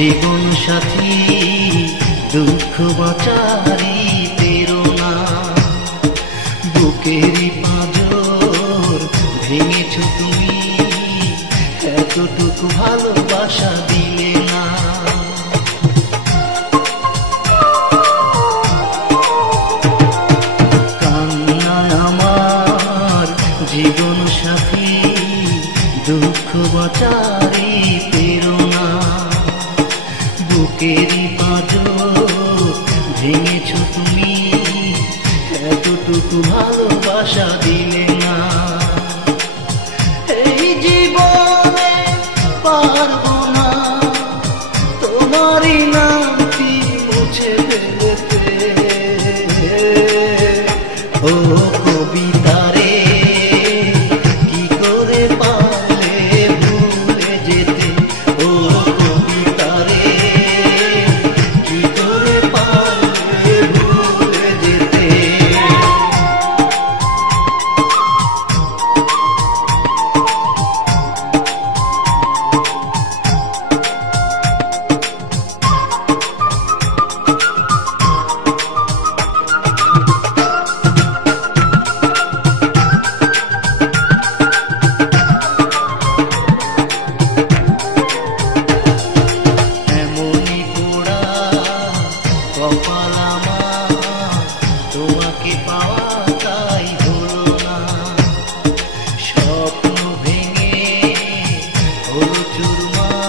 জীবন সাথী দুঃখ বাঁচারি প্রেরণা, বুকেরই পাঁজর ভেঙেছ তুমি, এতটুকু ভালোবাসা দিলে না। কান্নায় আমার জীবন সাথী দুঃখ বাঁচারি প্রেরণা, বুকেরই পাঁজর ভেঙেছ তুমি, এতটুকু ভালোবাসা দিলে না। এই জীবনে পারবো না তোমারই নামটি মুছে ফেলতে, ও কবিতারে কি করে পারলে ভুলে যেতে, ও কবিতারে কি করে পারলে ভুলে যেতে। কপাল আমার তোমাকে পাওয়া তাই হলো না, স্বপ্ন ভেঙে হলো চুরমার।